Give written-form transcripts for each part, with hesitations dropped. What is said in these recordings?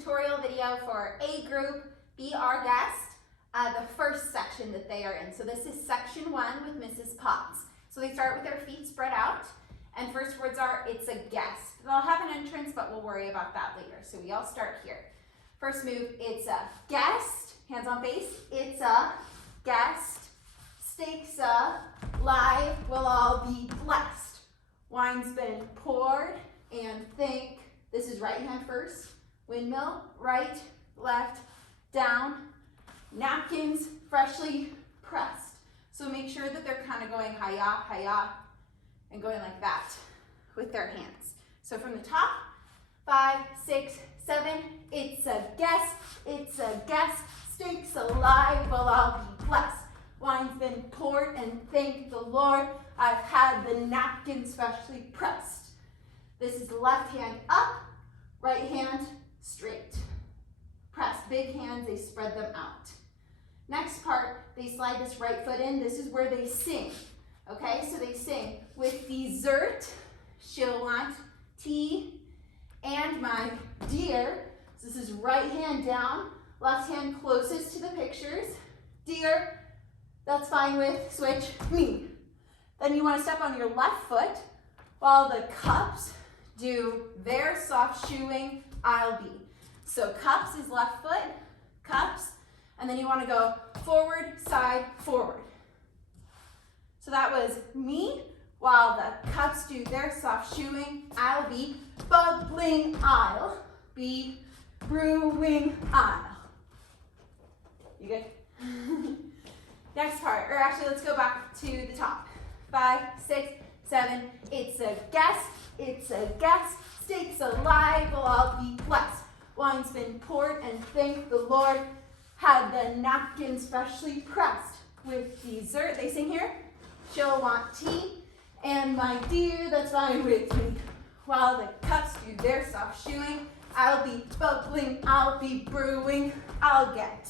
tutorial video for A group, Be Our Guest, the first section that they are in. So this is section 1 with Mrs. Potts. So they start with their feet spread out, and first words are, it's a guest. They'll have an entrance, but we'll worry about that later. So we all start here. First move, it's a guest, hands on face, it's a guest, steaks a, live, we'll all be blessed. Wine's been poured, and think, this is right hand first, windmill, right, left, down, napkins freshly pressed. So make sure that they're kind of going hi-ya, hi-ya, and going like that with their hands. So from the top, 5, 6, 7, it's a guest, steaks alive, we'll all be blessed. Wine's been poured, and thank the Lord, I've had the napkins freshly pressed. This is left hand up, right hand straight. Pressed, big hands, they spread them out. Next part, they slide this right foot in. This is where they sing. Okay, so they sing with dessert, she'll want tea, and my dear. So this is right hand down, left hand closest to the pictures. Dear, that's fine with switch me. Then you want to step on your left foot while the cups do their soft shoeing, I'll be. So cups is left foot, cups, and then you want to go forward, side, forward. So that was me, while the cups do their soft shoeing, I'll be bubbling, I'll be brewing, I'll. You good? Next part, or actually let's go back to the top. 5, 6, 7, it's a guest, steaks alive, we'll all be blessed. Wine's been poured, and thank the Lord, had the napkins freshly pressed. With dessert, they sing here, she'll want tea, and my dear, that's fine with me. While the cups do their soft shoeing, I'll be bubbling, I'll be brewing, I'll get.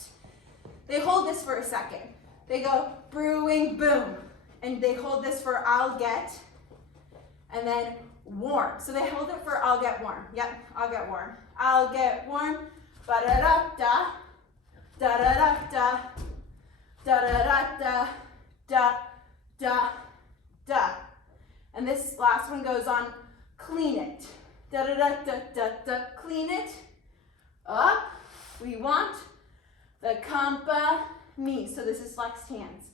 They hold this for a second. They go brewing, boom, and they hold this for I'll get, and then warm. So they hold it for I'll get warm. Yep, I'll get warm. I'll get warm, ba-da-da-da, da-da-da-da, da-da-da-da, da-da-da. And this last one goes on clean it, da-da-da-da-da-da, clean it, up, we want the company. So this is flexed hands.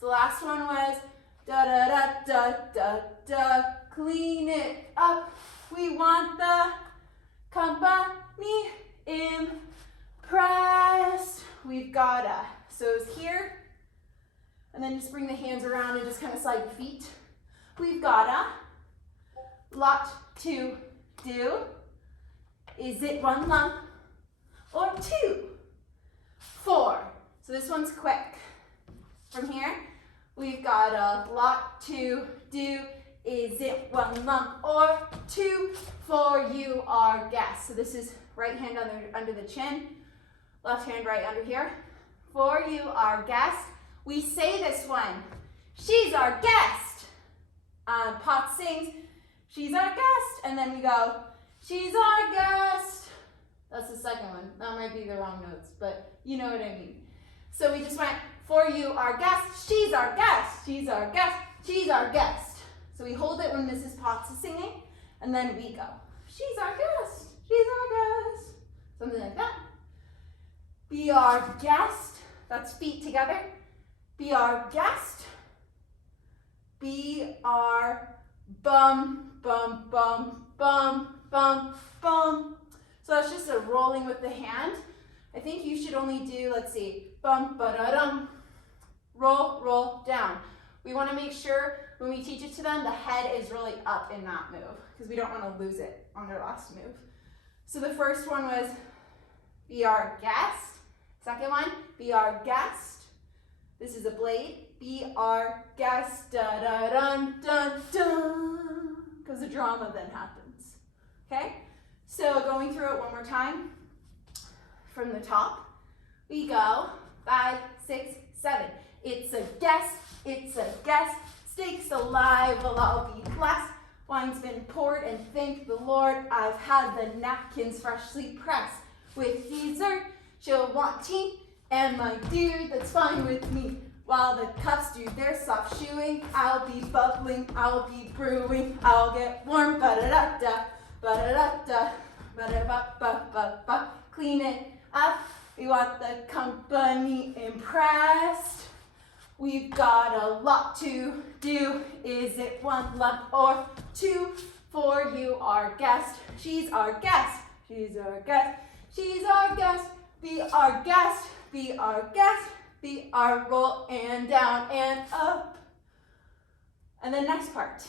So the last one was da-da-da-da-da-da, clean it up, we want the company impressed. We've got a, so it's here, and then just bring the hands around and just kind of slide the feet. We've got a lot to do. Is it 1 lump or 2? 4. So this one's quick. From here, we've got a lot to do. Is it 1 lump or 2? For you are guest. So this is right hand under the chin, left hand right under here. For you are guest. We say this one. She's our guest. Potts sings, she's our guest. And then we go, she's our guest. That's the second one. That might be the wrong notes, but you know what I mean. So we just went, for you our guest, she's our guest, she's our guest, she's our guest. So we hold it when Mrs. Potts is singing, and then we go, she's our guest, she's our guest. Something like that. Be our guest, that's feet together. Be our guest. Be our bum, bum, bum, bum, bum, bum. So that's just a rolling with the hand. I think you should only do, let's see, bum, ba-da-dum, roll, roll, down. We want to make sure when we teach it to them, the head is really up in that move because we don't want to lose it on their last move. So the first one was be our guest. Second one, be our guest. This is a blade. Be our guest, da-da-dun-dun-dun, because the drama then happens. Okay? So going through it one more time. From the top, we go 5, 6, 7. It's a guest, steaks alive, we'll all be blessed. Wine's been poured, and thank the Lord, I've had the napkins freshly pressed. With dessert, she'll want tea, and my dear, that's fine with me. While the cups do their soft shoeing, I'll be bubbling, I'll be brewing, I'll get warm, ba-da-da-da, ba-da-da-da, ba-da-ba-ba-ba-ba. Clean it up, we want the company impressed. We've got a lot to do. Is it one lump or two? For you, our guest. She's our guest. She's our guest. She's our guest. Be our guest. Be our guest. Be our roll and down and up. And then next part.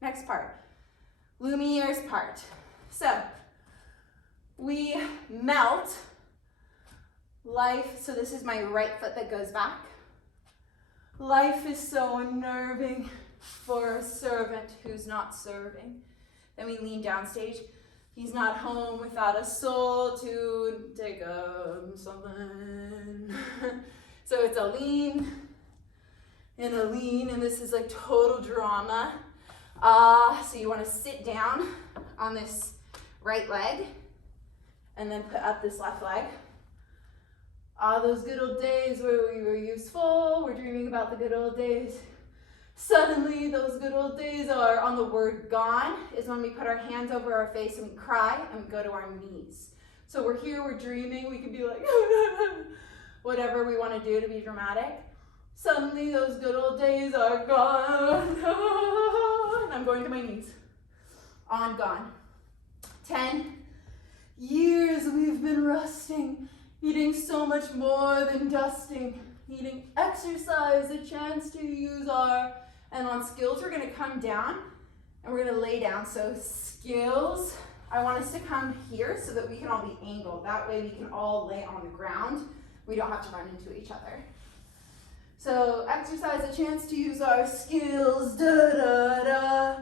Next part. Lumiere's part. So we melt life. So this is my right foot that goes back. Life is so unnerving for a servant who's not serving. Then we lean down stage. He's not home without a soul to take something. So it's a lean, and this is like total drama. So you want to sit down on this right leg and then put up this left leg. Those good old days where we were useful, we're dreaming about the good old days. Suddenly, those good old days are on the word gone, is when we put our hands over our face and we cry and we go to our knees. So we're here, we're dreaming, we can be like, whatever we want to do to be dramatic. Suddenly, those good old days are gone. And I'm going to my knees. On, gone. 10 years we've been rusting, eating so much more than dusting. Needing exercise, a chance to use our, and on skills, we're gonna come down and we're gonna lay down. So skills, I want us to come here so that we can all be angled. That way we can all lay on the ground. We don't have to run into each other. So exercise, a chance to use our skills, da da da.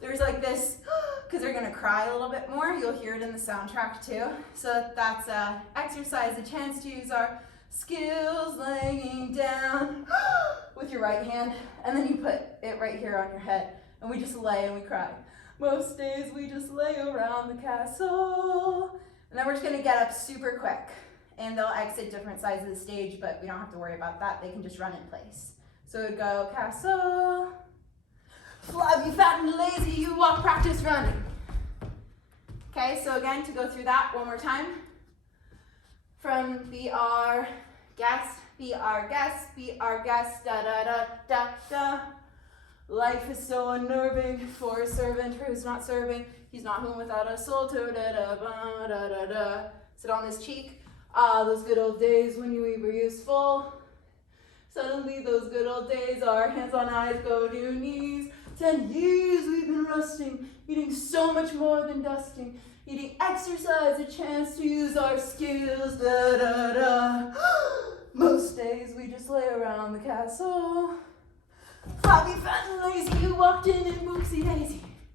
There's like this, because they're gonna cry a little bit more. You'll hear it in the soundtrack too. So that's exercise, a chance to use our skills, laying down with your right hand, and then you put it right here on your head, and we just lay and we cry. Most days we just lay around the castle, and then we're just gonna get up super quick, and they'll exit different sides of the stage, but we don't have to worry about that. They can just run in place. So it'd go castle, flabby, fat, and lazy, you walk, practice running. Okay, so again, to go through that one more time. From be our guest, be our guest, be our guest, da da da da da. Life is so unnerving for a servant who's not serving. He's not home without a soul to da da da da da da. Sit on his cheek. Those good old days when we were useful. Suddenly those good old days are hands on eyes, go to knees. 10 years we've been rusting, eating so much more than dusting. Eating exercise, a chance to use our skills, da da da. Most days we just lay around the castle. Flabby, fat, and lazy, you walked in booksy daisy.